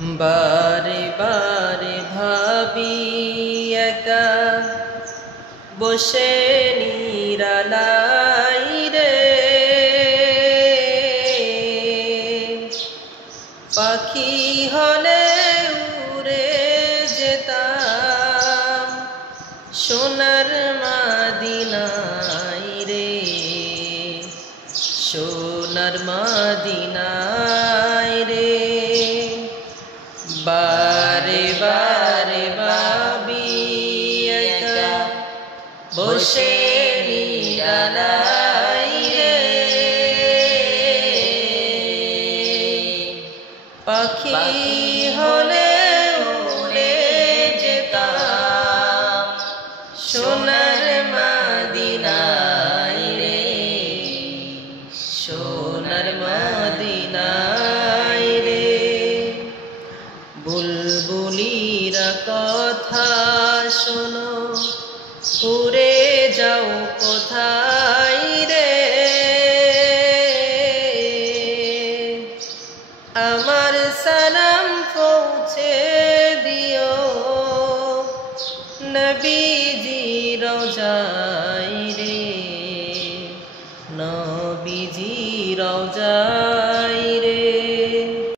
বারে বারে ভাবি একা বসে নিরালাই রে, পাখি হলে উড়ে যেতাম সোনার মদিনায় রে, সোনার মদিনায় রে। বারে বারে ভাবি একা বসে নিরালাই রে, পাখি হলে উড়ে যেতাম সোনার মদিনায় রে, সোনার মদিনায় রে। বুলবুলিরা কথা শোনো, উড়ে যাও কোথায় রে, আমার সালাম পৌঁছে দিও নবীজি রওজায় রে, নবীজি রওজায়।